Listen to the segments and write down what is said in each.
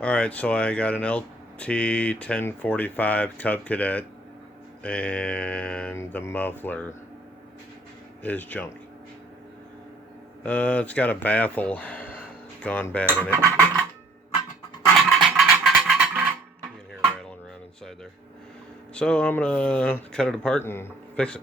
Alright, so I got an LT 1045 Cub Cadet, and the muffler is junk. It's got a baffle gone bad in it. You can hear it rattling around inside there. So I'm gonna cut it apart and fix it.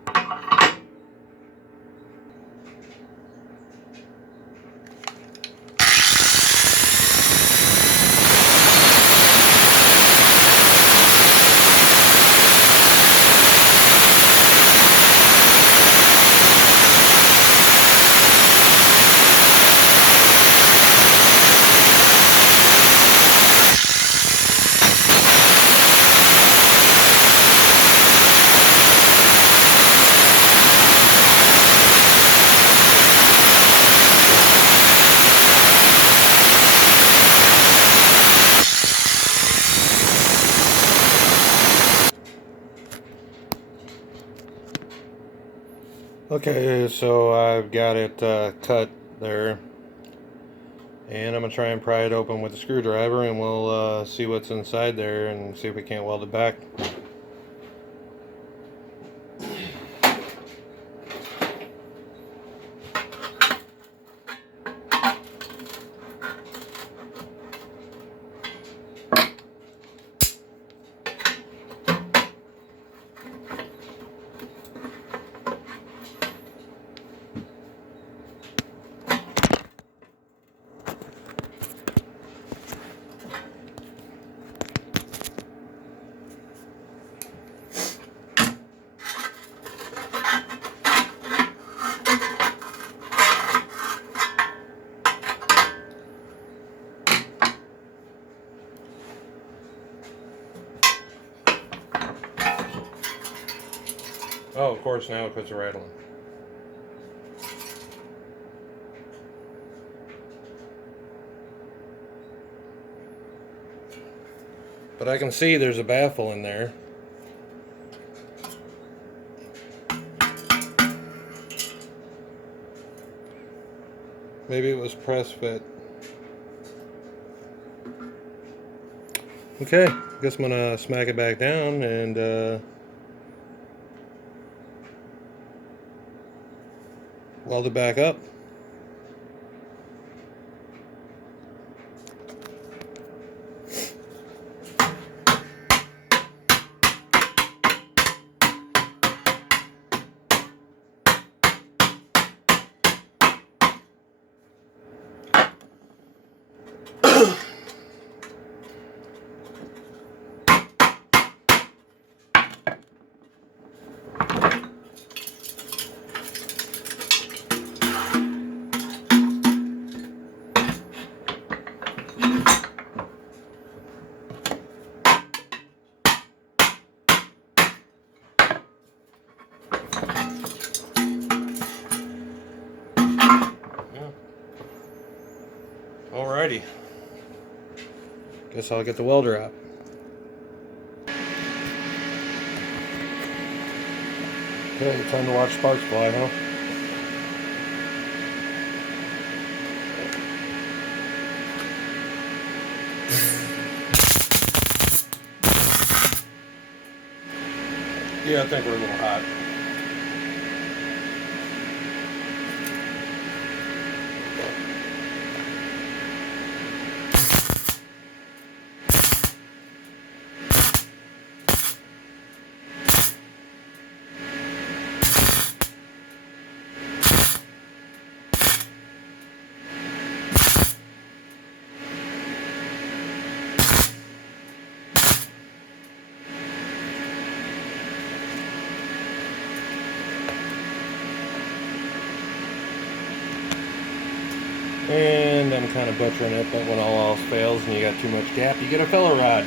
Okay, so I've got it cut there, and I'm going to try and pry it open with a screwdriver, and we'll see what's inside there and see if we can't weld it back. Oh, of course, now it puts a rattling. But I can see there's a baffle in there. Maybe it was press fit. Okay, guess I'm gonna smack it back down and weld it back up. Alrighty. Guess I'll get the welder out. Okay, time to watch sparks fly, huh? Yeah, I think we're a little hot. And I'm kind of butchering it, but when all else fails and you got too much gap, you get a filler rod.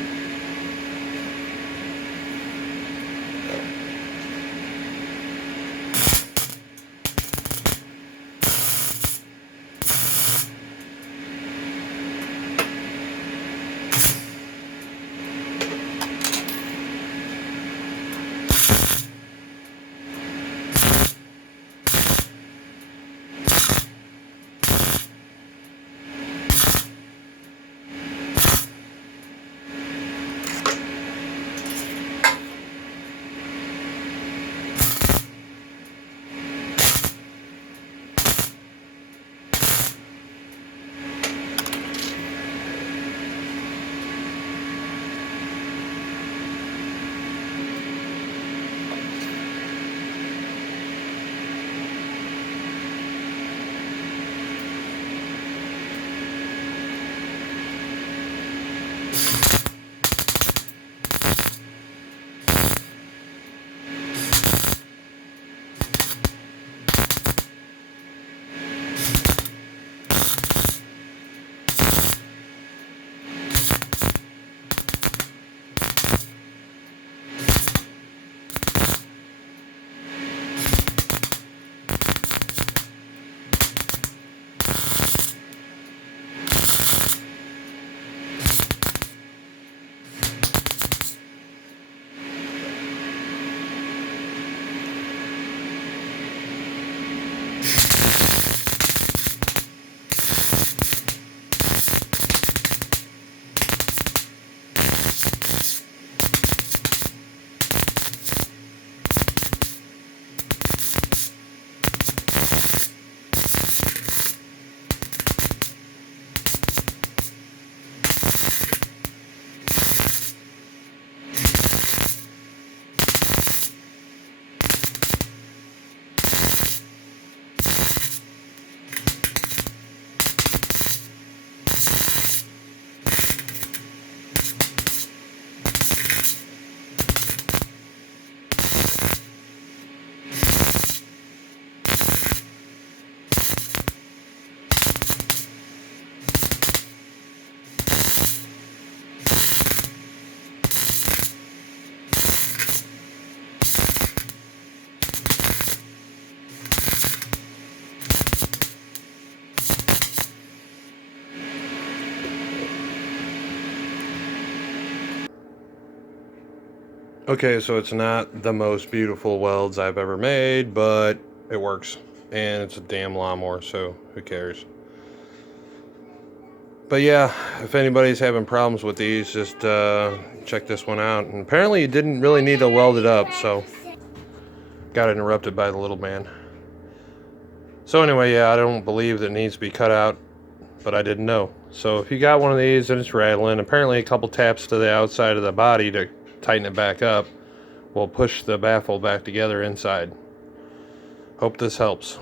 Okay, so it's not the most beautiful welds I've ever made, but it works. And it's a damn lawnmower, so who cares? But yeah, if anybody's having problems with these, just check this one out. And apparently you didn't really need to weld it up, so got interrupted by the little man. So anyway, yeah, I don't believe that it needs to be cut out, but I didn't know. So if you got one of these and it's rattling, apparently a couple taps to the outside of the body to tighten it back up will push the baffle back together inside. Hope this helps.